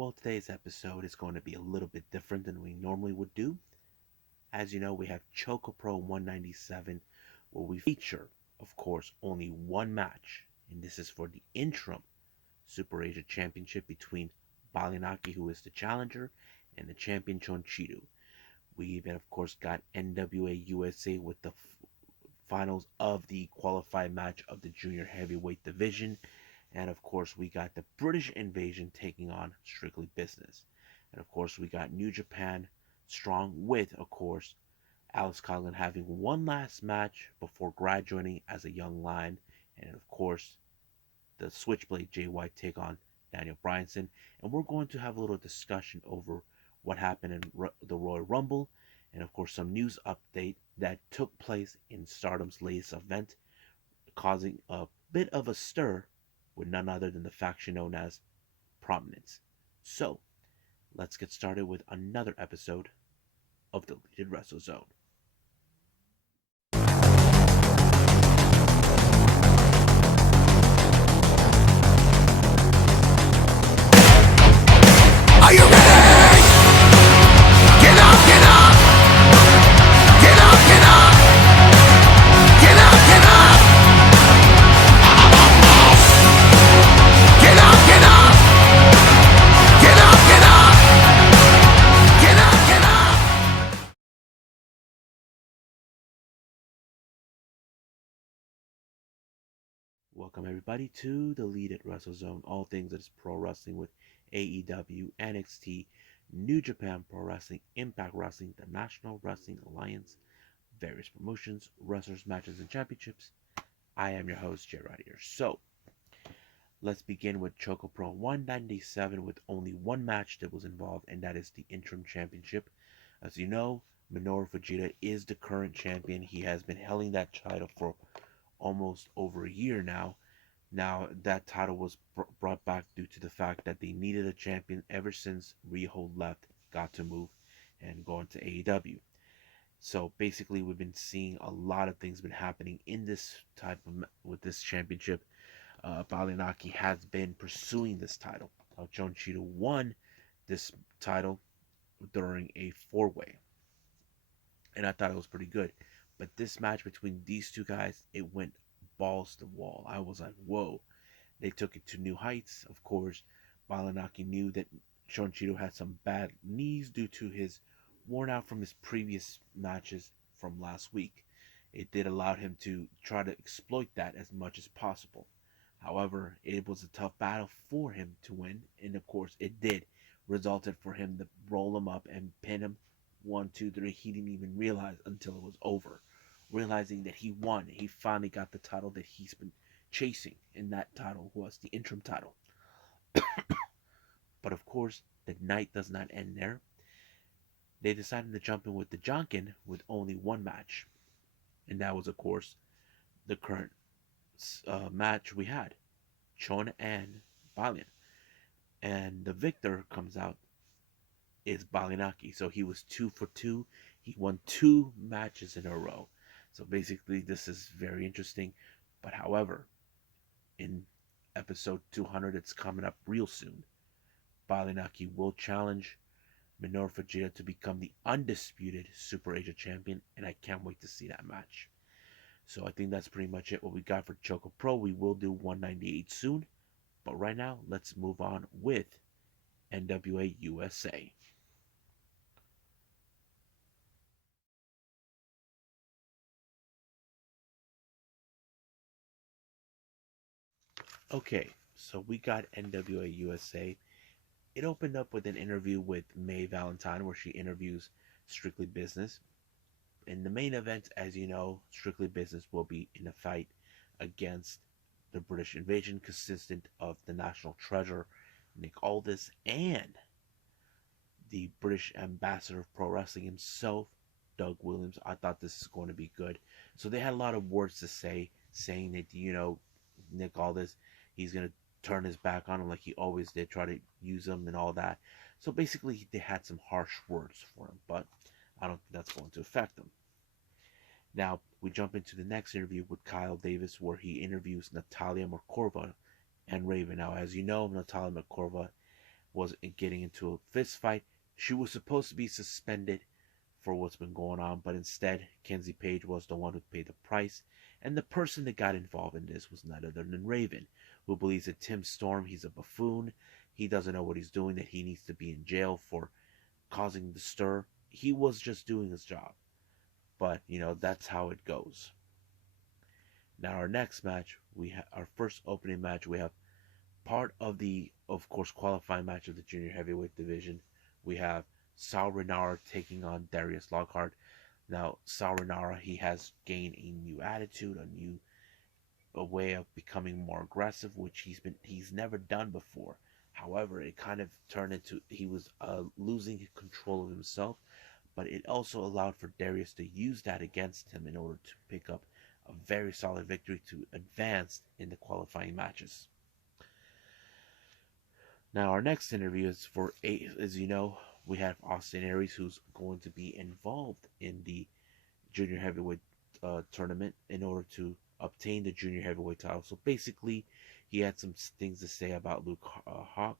Well, today's episode is going to be a little bit different than we normally would do. As you know, we have ChocoPro 197, where we feature, of course, only one match, and this is for the Interim Super Asia Championship between Balinaki, who is the challenger, and the champion Chonchidu. We even, of course, got NWA USA with the finals of the qualified match of the junior heavyweight division. And of course, we got the British Invasion taking on Strictly Business. And of course, we got New Japan Strong with, of course, Alex Coughlin having one last match before graduating as a young lion. And of course, the Switchblade Jay White take on Daniel Bryanson. And we're going to have a little discussion over what happened in the Royal Rumble. And of course, some news update that took place in Stardom's latest event, causing a bit of a stir with none other than the faction known as Prominence. So, let's get started with another episode of the Deleted Wrestle Zone. Are you ready? Get up, get up! Get up, get up! Get up, get up! Get up, get up! Get up, get up! Get up, get up! Welcome everybody to the Deleted Wrestle Zone, all things that is pro wrestling with AEW, NXT, New Japan Pro Wrestling, Impact Wrestling, the National Wrestling Alliance, various promotions, wrestlers, matches, and championships. I am your host, Jay right here. So, let's begin with ChocoPro 197 with only one match that was involved, and that is the Interim Championship. As you know, Minoru Fujita is the current champion. He has been holding that title for almost over a year now. Now, that title was brought back due to the fact that they needed a champion ever since Riho left, got to move, and go into AEW. So basically, we've been seeing a lot of things been happening in this type of with this championship. Balinaki has been pursuing this title. John Cheetah won this title during a four-way, and I thought it was pretty good. But this match between these two guys, it went balls to the wall. I was like, whoa. They took it to new heights. Of course, Balinaki knew that Shonchito had some bad knees due to his worn out from his previous matches from last week. It did allow him to try to exploit that as much as possible. However, it was a tough battle for him to win, and of course, it did. Resulted for him to roll him up and pin him 1, 2, 3. He didn't even realize until it was over. Realizing that he won, he finally got the title that he's been chasing, and that title was the interim title. But of course, the night does not end there. They decided to jump in with the Jonkin with only one match, and that was, of course, the current match we had, Chon and Balian. And the victor comes out is Balinaki. So he was 2 for 2. He won 2 matches in a row. So basically, this is very interesting. But however, in episode 200, it's coming up real soon. Balinaki will challenge Minoru Fujita to become the undisputed Super Asia champion, and I can't wait to see that match. So I think that's pretty much it what we got for Choco Pro. We will do 198 soon, but right now let's move on with NWA USA. Okay, so we got NWA USA. It opened up with an interview with May Valentine where she interviews Strictly Business. In the main event, as you know, Strictly Business will be in a fight against the British Invasion, consistent of the National Treasure, Nick Aldis, and the British Ambassador of Pro Wrestling himself, Doug Williams. I thought this is going to be good. So they had a lot of words to say, saying that, Nick Aldis, he's going to turn his back on him like he always did, try to use him and all that. So basically, they had some harsh words for him, but I don't think that's going to affect him. Now, we jump into the next interview with Kyle Davis, where he interviews Natalia Markova and Raven. Now, as you know, Natalia Markova was getting into a fist fight. She was supposed to be suspended for what's been going on, but instead, Kenzie Page was the one who paid the price. And the person that got involved in this was none other than Raven, who believes that Tim Storm, he's a buffoon. He doesn't know what he's doing, that he needs to be in jail for causing the stir. He was just doing his job. But, that's how it goes. Now, our next match, our first opening match, we have part of the, of course, qualifying match of the junior heavyweight division. We have Sal Renara taking on Darius Lockhart. Now, Sal Renara, he has gained a new attitude, a way of becoming more aggressive, which he's never done before. However, it kind of turned into he was losing control of himself, but it also allowed for Darius to use that against him in order to pick up a very solid victory to advance in the qualifying matches. Now, our next interview is for eight. As you know, we have Austin Aries, who's going to be involved in the junior heavyweight tournament in order to obtain the junior heavyweight title. So basically, he had some things to say about Luke Hawx,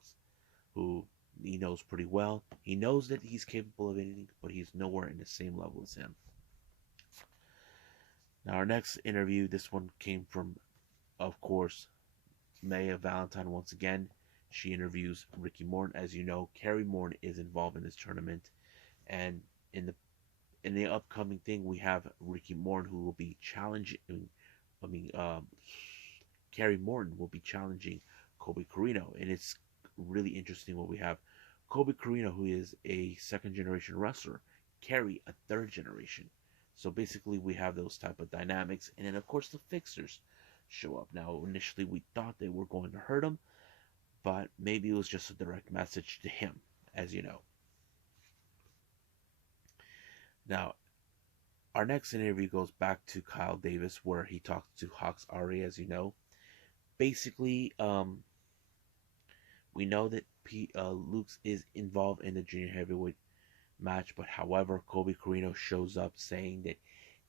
who he knows pretty well. He knows that he's capable of anything, but he's nowhere in the same level as him. Now, our next interview, this one came from, of course, Maya Valentine once again. She interviews Ricky Morton. As you know, Kerry Morton is involved in this tournament, and in the upcoming thing, we have Ricky Morton, who will be challenging. I mean, Kerry Morton will be challenging Kobe Carino, and it's really interesting what we have. Kobe Carino, who is a second generation wrestler, Kerry a third generation. So basically, we have those type of dynamics, and then of course the fixers show up. Now, initially we thought they were going to hurt him, but maybe it was just a direct message to him, as you know. Now, our next interview goes back to Kyle Davis, where he talks to Hawx Ari, as you know. Basically, we know that Luke is involved in the junior heavyweight match, but however, Kobe Carino shows up saying that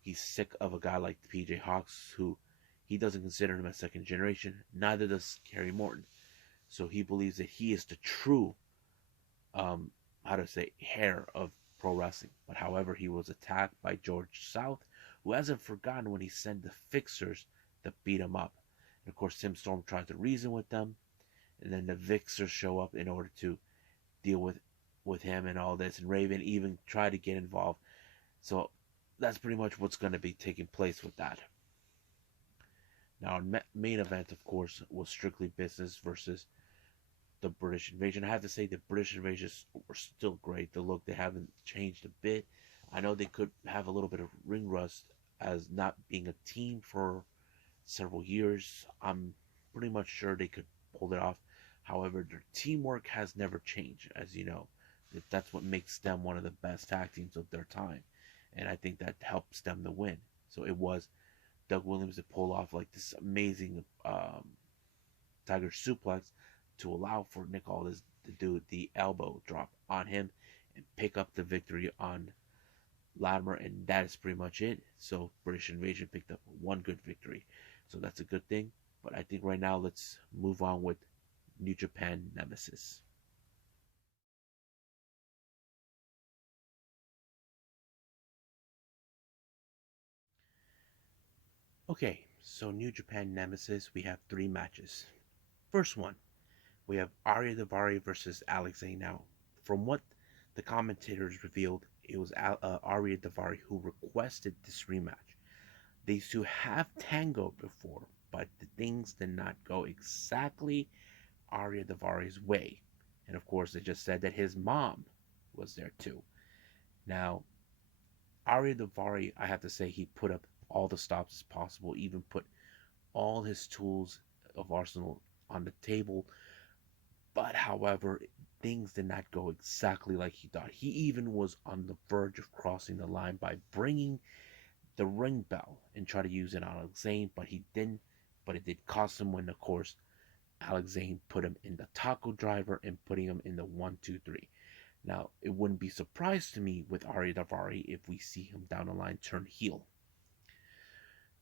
he's sick of a guy like PJ Hawx, who he doesn't consider him a second generation. Neither does Kerry Morton. So he believes that he is the true, hair of pro wrestling. But however, he was attacked by George South, who hasn't forgotten when he sent the fixers to beat him up. And of course, Tim Storm tries to reason with them, and then the fixers show up in order to deal with him and all this. And Raven even tried to get involved. So that's pretty much what's going to be taking place with that. Now, our main event, of course, was strictly business versus the British Invasion. I have to say the British Invasion were still great. The look, they haven't changed a bit. I know they could have a little bit of ring rust as not being a team for several years. I'm pretty much sure they could pull it off. However, their teamwork has never changed, as you know. That's what makes them one of the best tag teams of their time. And I think that helps them to win. So it was Doug Williams to pull off like this amazing Tiger suplex to allow for Nick Aldis to do the elbow drop on him and pick up the victory on Latimer, and that is pretty much it. So British Invasion picked up one good victory, so that's a good thing. But I think right now let's move on with New Japan Nemesis. Okay, so New Japan Nemesis, we have three matches. First one, we have Arya Davari versus Alex Zane. Now, from what the commentators revealed, it was Arya Davari who requested this rematch. These two have tangoed before, but the things did not go exactly Arya Davari's way. And of course, they just said that his mom was there too. Now, Arya Davari, I have to say, he put up all the stops as possible, even put all his tools of arsenal on the table. But however, things did not go exactly like he thought. He even was on the verge of crossing the line by bringing the ring bell and try to use it on Alex Zane, but he didn't. But it did cost him when, of course, Alex Zane put him in the taco driver and putting him in the 1-2-3. Now, it wouldn't be surprised to me with Arya Davari if we see him down the line turn heel.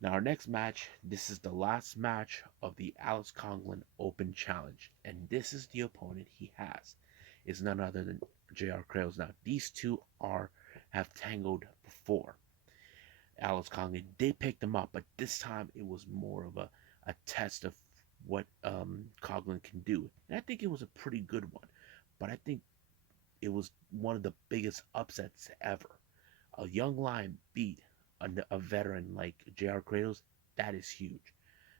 Now, our next match, this is the last match of the Alex Coughlin Open Challenge, and this is the opponent he has. is none other than J.R. Kratos. Now, these two have tangled before. Alex Coughlin did pick them up, but this time it was more of a test of what Coughlin can do. And I think it was a pretty good one. But I think it was one of the biggest upsets ever. A young lion beat a veteran like J.R. Kratos. That is huge.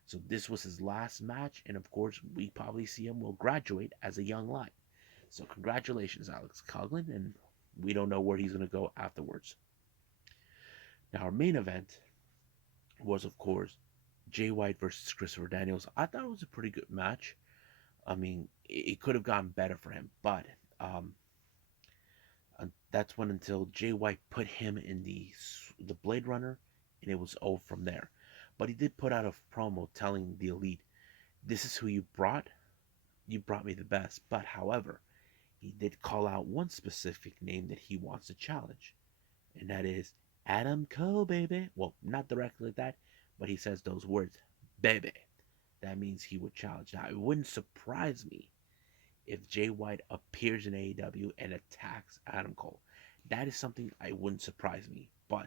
So this was his last match, and of course, we probably see him will graduate as a young lion. So congratulations, Alex Coughlin, and we don't know where he's going to go afterwards. Now, our main event was, of course, Jay White versus Christopher Daniels. I thought it was a pretty good match. I mean, it could have gone better for him, but um, that's when until Jay White put him in the Blade Runner, and it was over from there. But he did put out a promo telling the Elite, "This is who you brought. You brought me the best." But however, he did call out one specific name that he wants to challenge, and that is Adam Cole, baby. Well, not directly like that, but he says those words, baby. That means he would challenge. Now, it wouldn't surprise me if Jay White appears in AEW and attacks Adam Cole. That is something I wouldn't surprise me, but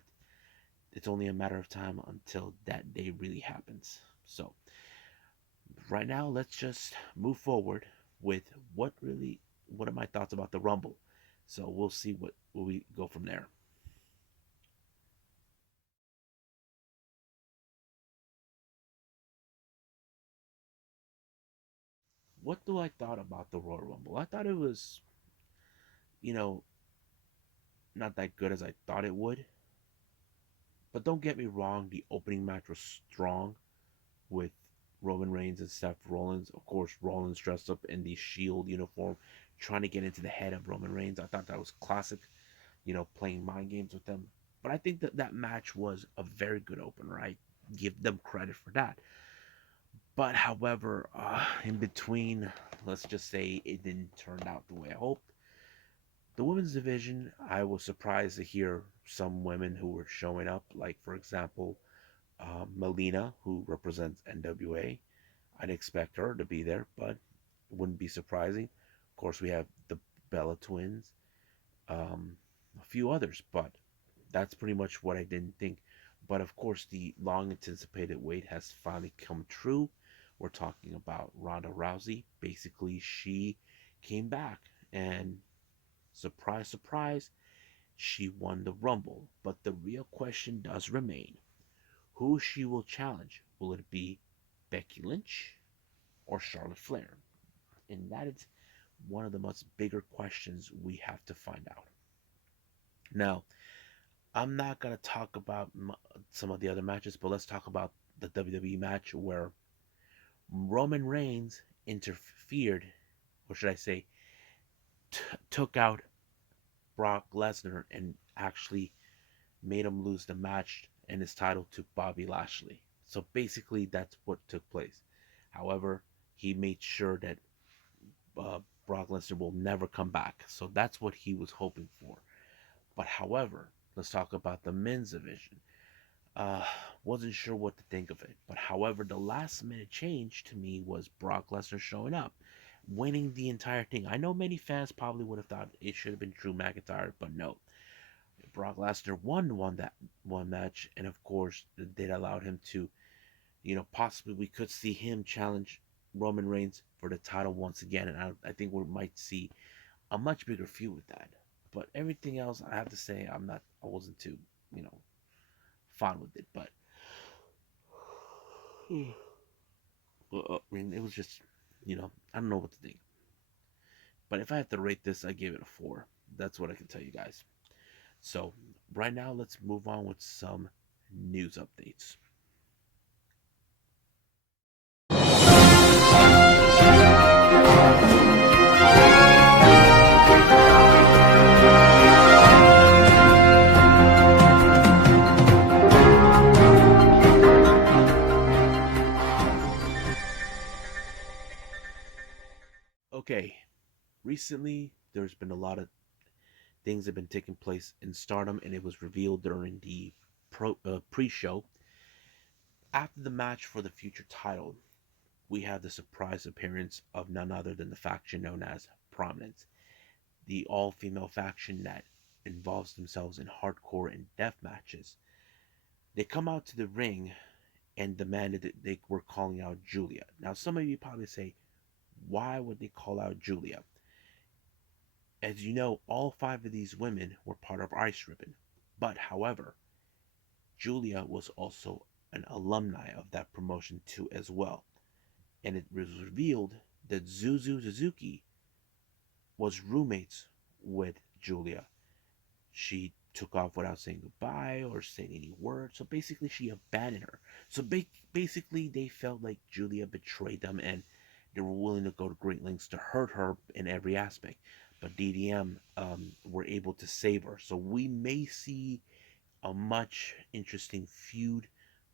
it's only a matter of time until that day really happens. So, right now, let's just move forward with what are my thoughts about the Rumble. So, we'll see what we go from there. What do I thought about the Royal Rumble? I thought it was, you know, not that good as I thought it would. But don't get me wrong, the opening match was strong with Roman Reigns and Seth Rollins. Of course, Rollins dressed up in the Shield uniform, trying to get into the head of Roman Reigns. I thought that was classic, playing mind games with them. But I think that that match was a very good opener. I give them credit for that. But however, in between, let's just say it didn't turn out the way I hoped. The women's division, I was surprised to hear some women who were showing up, like, for example, Melina, who represents NWA. I'd expect her to be there, but it wouldn't be surprising. Of course, we have the Bella Twins, um, a few others, but that's pretty much what I didn't think. But of course, the long anticipated wait has finally come true. We're talking about Ronda Rousey. Basically, she came back, and surprise, surprise, she won the Rumble. But the real question does remain, who she will challenge. Will it be Becky Lynch or Charlotte Flair? And that is one of the much bigger questions we have to find out. Now, I'm not going to talk about some of the other matches, but let's talk about the WWE match where Roman Reigns interfered, or should I say, took out Brock Lesnar and actually made him lose the match and his title to Bobby Lashley. So basically, that's what took place. However, he made sure that Brock Lesnar will never come back. So that's what he was hoping for. But however, let's talk about the men's division. Uh, wasn't sure what to think of it. But however, the last minute change to me was Brock Lesnar showing up, winning the entire thing. I know many fans probably would have thought it should have been Drew McIntyre, but no. Brock Lesnar won that one match, and of course, that allowed him to, possibly we could see him challenge Roman Reigns for the title once again, and I think we might see a much bigger feud with that. But everything else, I have to say, I wasn't too, you know, fond with it. But I mean, it was just, I don't know what to think. But if I had to rate this, I give it a 4. That's what I can tell you guys. So right now, let's move on with some news updates. Okay, recently there's been a lot of things that have been taking place in Stardom, and it was revealed during the pre-show. After the match for the future title, we have the surprise appearance of none other than the faction known as Prominence. the all-female faction that involves themselves in hardcore and death matches. They come out to the ring and demanded that they were calling out Julia. Now, some of you probably say, why would they call out Julia? As you know, all five of these women were part of Ice Ribbon. But, however, Julia was also an alumni of that promotion too as well. And it was revealed that Zuzu Suzuki was roommates with Julia. She took off without saying goodbye or saying any words. So basically, she abandoned her. So basically, they felt like Julia betrayed them and they were willing to go to great lengths to hurt her in every aspect. But DDM were able to save her. So we may see a much interesting feud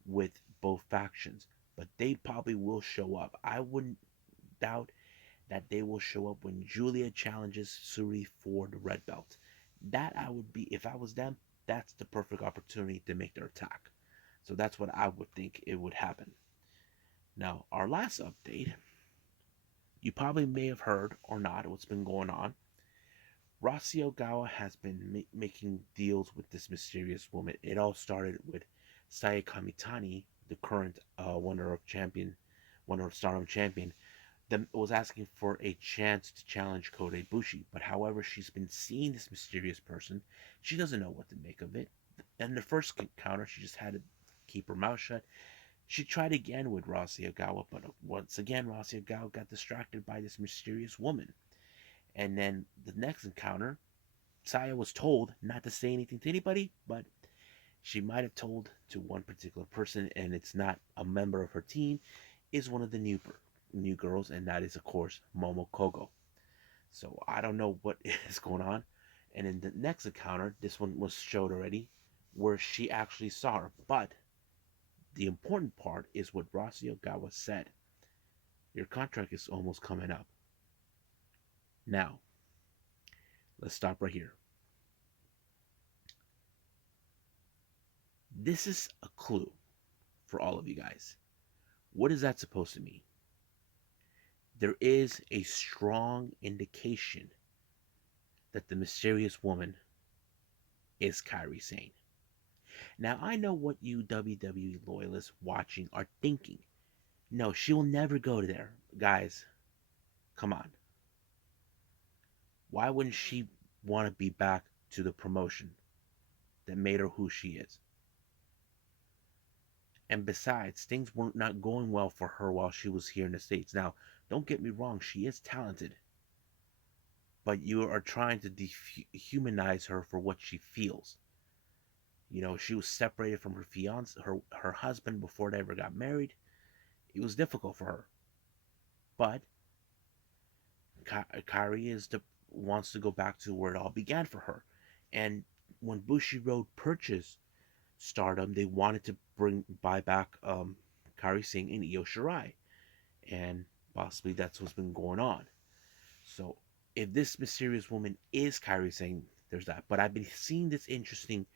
with both factions. But they probably will show up. I wouldn't doubt that they will show up when Julia challenges Suri for the red belt. That I would be, if I was them, that's the perfect opportunity to make their attack. So that's what I would think it would happen. Now, our last update, you probably may have heard or not what's been going on. Rossi Ogawa has been making deals with this mysterious woman. It all started with Saya Kamitani, the current winner of Stardom champion, that was asking for a chance to challenge Kota Ibushi. But however, she's been seeing this mysterious person. She doesn't know what to make of it. And the first encounter, she just had to keep her mouth shut. She tried again with Rossi Ogawa, but once again, Rossi Ogawa got distracted by this mysterious woman. And then the next encounter, Saya was told not to say anything to anybody, but she might have told to one particular person, and it's not a member of her team, is one of the new girls, and that is of course Momo Kogo. So I don't know what is going on. And in the next encounter, this one was showed already, where she actually saw her. But the important part is what Rossi Ogawa said. Your contract is almost coming up. Now, let's stop right here. This is a clue for all of you guys. What is that supposed to mean? There is a strong indication that the mysterious woman is Kairi Sane. Now, I know what you WWE loyalists watching are thinking. No, she will never go there. Guys, come on. Why wouldn't she want to be back to the promotion that made her who she is? And besides, things were not going well for her while she was here in the States. Now, don't get me wrong, she is talented. But you are trying to dehumanize her for what she feels. You know, she was separated from her fiance, her husband before they ever got married. It was difficult for her. But Kairi wants to go back to where it all began for her. And when Bushiroad purchased Stardom, they wanted to buy back Kairi Singh and Io Shirai, and possibly that's what's been going on. So if this mysterious woman is Kairi Singh, there's that. But I've been seeing this interesting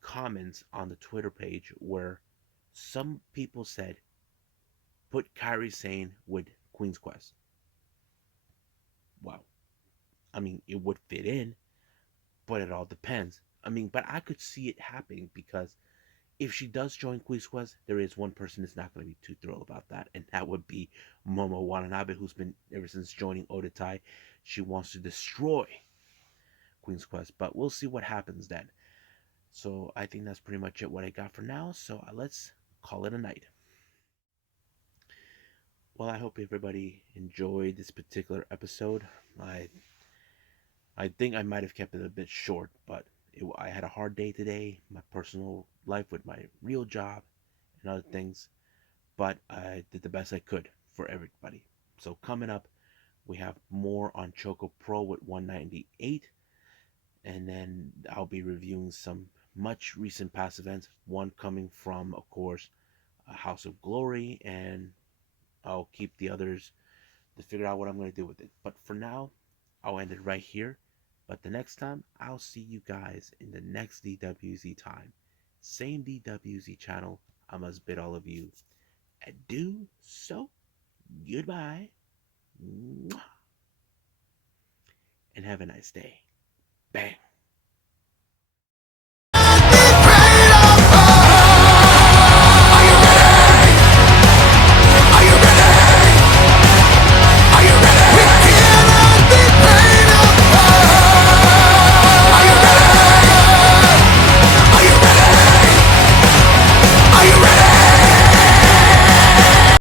comments on the Twitter page where some people said put Kairi Sane with Queen's Quest. Wow. I mean, it would fit in, but it all depends. I mean, but I could see it happening because if she does join Queen's Quest, there is one person that's not going to be too thrilled about that, and that would be Momo Watanabe, who's been, ever since joining Odatai, she wants to destroy Queen's Quest. But we'll see what happens then. So I think that's pretty much it what I got for now. So let's call it a night. Well, I hope everybody enjoyed this particular episode. I think I might have kept it a bit short, but I had a hard day today, my personal life with my real job and other things, but I did the best I could for everybody. So coming up, we have more on ChocoPro with 198, and then I'll be reviewing some much recent past events, one coming from, of course, House of Glory, and I'll keep the others to figure out what I'm going to do with it. But for now, I'll end it right here. But the next time, I'll see you guys in the next DWZ time. Same DWZ channel. I must bid all of you adieu. So, goodbye. and have a nice day.